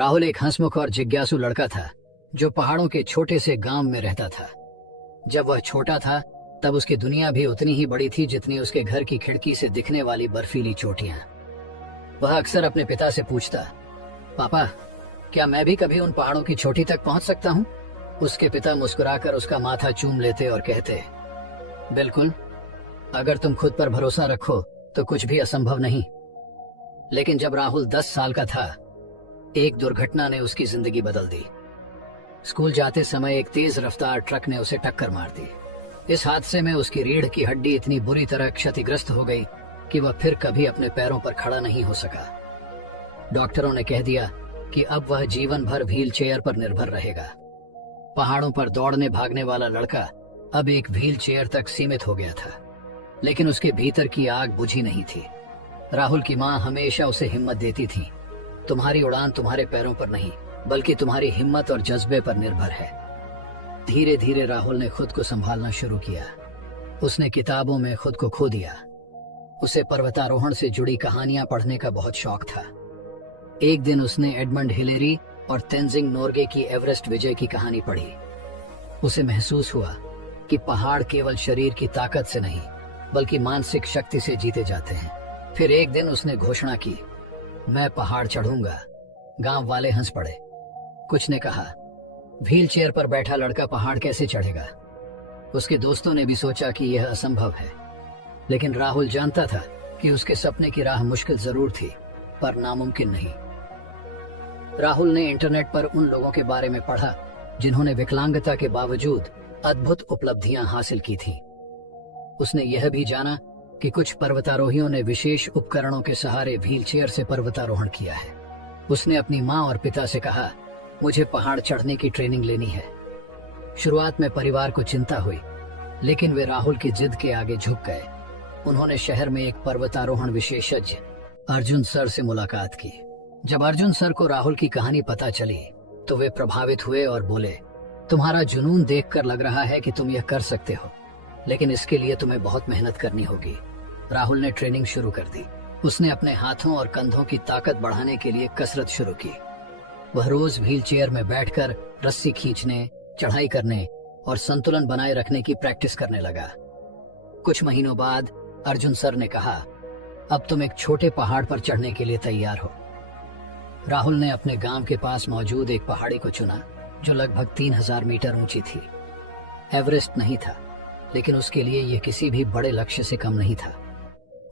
राहुल एक हंसमुख और जिज्ञासु लड़का था जो पहाड़ों के छोटे से गांव में रहता था। जब वह छोटा था तब उसकी दुनिया भी उतनी ही बड़ी थी जितनी उसके घर की खिड़की से दिखने वाली बर्फीली चोटियां। वह अक्सर अपने पिता से पूछता, पापा, क्या मैं भी कभी उन पहाड़ों की चोटी तक पहुंच सकता हूं? उसके पिता मुस्कुराकर उसका माथा चूम लेते और कहते, बिल्कुल, अगर तुम खुद पर भरोसा रखो तो कुछ भी असंभव नहीं। लेकिन जब राहुल 10 साल का था, एक दुर्घटना ने उसकी जिंदगी बदल दी। स्कूल जाते समय एक तेज रफ्तार ट्रक ने उसे टक्कर मार दी। इस हादसे में उसकी रीढ़ की हड्डी इतनी बुरी तरह क्षतिग्रस्त हो गई कि वह फिर कभी अपने पैरों पर खड़ा नहीं हो सका। डॉक्टरों ने कह दिया कि अब वह जीवन भर व्हील चेयर पर निर्भर रहेगा। पहाड़ों पर दौड़ने भागने वाला लड़का अब एक व्हील चेयर तक सीमित हो गया था, लेकिन उसके भीतर की आग बुझी नहीं थी। राहुल की माँ हमेशा उसे हिम्मत देती थी, तुम्हारी उड़ान तुम्हारे पैरों पर नहीं बल्कि तुम्हारी हिम्मत और जज्बे पर निर्भर है। धीरे धीरे राहुल ने खुद को संभालना शुरू किया। उसने किताबों में खुद को खो दिया। उसे पर्वतारोहण से जुड़ी कहानियां पढ़ने का बहुत शौक था। एक दिन उसने एडमंड हिलेरी और तेंजिंग नोर्गे की एवरेस्ट विजय की कहानी पढ़ी। उसे महसूस हुआ कि पहाड़ केवल शरीर की ताकत से नहीं बल्कि मानसिक शक्ति से जीते जाते हैं। फिर एक दिन उसने घोषणा की, मैं पहाड़ चढ़ूंगा। गांव वाले हंस पड़े। कुछ ने कहा, व्हील चेयर पर बैठा लड़का पहाड़ कैसे चढ़ेगा? उसके दोस्तों ने भी सोचा कि यह असंभव है, लेकिन राहुल जानता था कि उसके सपने की राह मुश्किल जरूर थी पर नामुमकिन नहीं। राहुल ने इंटरनेट पर उन लोगों के बारे में पढ़ा जिन्होंने विकलांगता के बावजूद अद्भुत उपलब्धियां हासिल की थी। उसने यह भी जाना कि कुछ पर्वतारोहियों ने विशेष उपकरणों के सहारे व्हील चेयर से पर्वतारोहण किया है। उसने अपनी माँ और पिता से कहा, मुझे पहाड़ चढ़ने की ट्रेनिंग लेनी है। शुरुआत में परिवार को चिंता हुई, लेकिन वे राहुल की जिद के आगे झुक गए। उन्होंने शहर में एक पर्वतारोहण विशेषज्ञ अर्जुन सर से मुलाकात की। जब अर्जुन सर को राहुल की कहानी पता चली तो वे प्रभावित हुए और बोले, तुम्हारा जुनून देखकर लग रहा है कि तुम यह कर सकते हो, लेकिन इसके लिए तुम्हें बहुत मेहनत करनी होगी। राहुल ने ट्रेनिंग शुरू कर दी। उसने अपने हाथों और कंधों की ताकत बढ़ाने के लिए कसरत शुरू की। वह रोज व्हील चेयर में बैठकर रस्सी खींचने, चढ़ाई करने और संतुलन बनाए रखने की प्रैक्टिस करने लगा। कुछ महीनों बाद अर्जुन सर ने कहा, अब तुम एक छोटे पहाड़ पर चढ़ने के लिए तैयार हो। राहुल ने अपने गांव के पास मौजूद एक पहाड़ी को चुना जो लगभग 3000 मीटर ऊंची थी। एवरेस्ट नहीं था, लेकिन उसके लिए यह किसी भी बड़े लक्ष्य से कम नहीं था।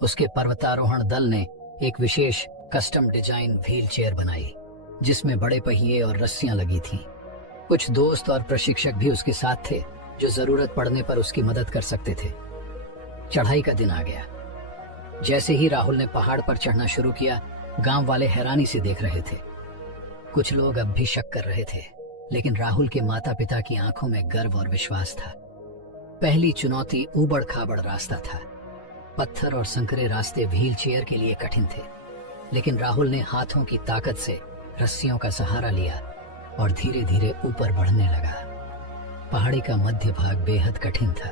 उसके पर्वतारोहण दल ने एक विशेष कस्टम डिजाइन व्हील चेयर बनाई जिसमें बड़े पहिए और रस्सियां लगी थीं। कुछ दोस्त और प्रशिक्षक भी उसके साथ थे जो जरूरत पड़ने पर उसकी मदद कर सकते थे। चढ़ाई का दिन आ गया। जैसे ही राहुल ने पहाड़ पर चढ़ना शुरू किया, गांव वाले हैरानी से देख रहे थे। कुछ लोग अब भी शक कर रहे थे, लेकिन राहुल के माता पिता की आंखों में गर्व और विश्वास था। पहली चुनौती ऊबड़ खाबड़ रास्ता था। पत्थर और संकरे रास्ते व्हील चेयर के लिए कठिन थे, लेकिन राहुल ने हाथों की ताकत से रस्सियों का सहारा लिया और धीरे धीरे ऊपर बढ़ने लगा। पहाड़ी का मध्य भाग बेहद कठिन था।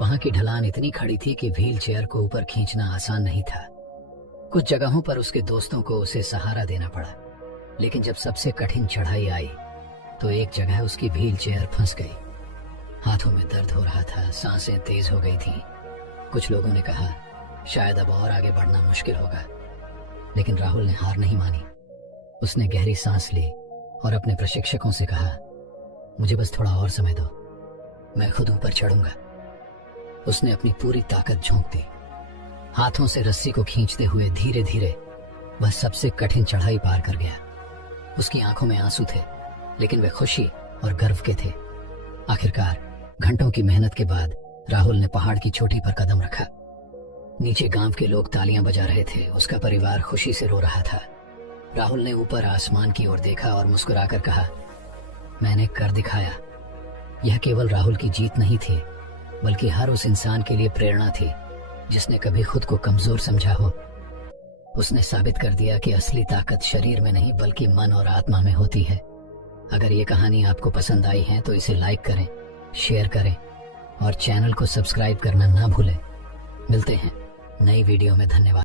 वहां की ढलान इतनी खड़ी थी कि व्हील चेयर को ऊपर खींचना आसान नहीं था। कुछ जगहों पर उसके दोस्तों को उसे सहारा देना पड़ा, लेकिन जब सबसे कठिन चढ़ाई आई तो एक जगह उसकी व्हील चेयर फंस गई। हाथों में दर्द हो रहा था, सांसें तेज हो गई थीं। कुछ लोगों ने कहा, शायद अब और आगे बढ़ना मुश्किल होगा, लेकिन राहुल ने हार नहीं मानी। उसने गहरी सांस ली और अपने प्रशिक्षकों से कहा, मुझे बस थोड़ा और समय दो, मैं खुद ऊपर चढ़ूंगा। उसने अपनी पूरी ताकत झोंक दी। हाथों से रस्सी को खींचते हुए धीरे धीरे वह सबसे कठिन चढ़ाई पार कर गया। उसकी आंखों में आंसू थे, लेकिन वे खुशी और गर्व के थे। आखिरकार घंटों की मेहनत के बाद राहुल ने पहाड़ की चोटी पर कदम रखा। नीचे गांव के लोग तालियां बजा रहे थे। उसका परिवार खुशी से रो रहा था। राहुल ने ऊपर आसमान की ओर देखा और मुस्कुराकर कहा, मैंने कर दिखाया। यह केवल राहुल की जीत नहीं थी, बल्कि हर उस इंसान के लिए प्रेरणा थी जिसने कभी खुद को कमजोर समझा हो। उसने साबित कर दिया कि असली ताकत शरीर में नहीं बल्कि मन और आत्मा में होती है। अगर ये कहानी आपको पसंद आई है तो इसे लाइक करें, शेयर करें और चैनल को सब्सक्राइब करना ना भूलें। मिलते हैं नई वीडियो में। धन्यवाद।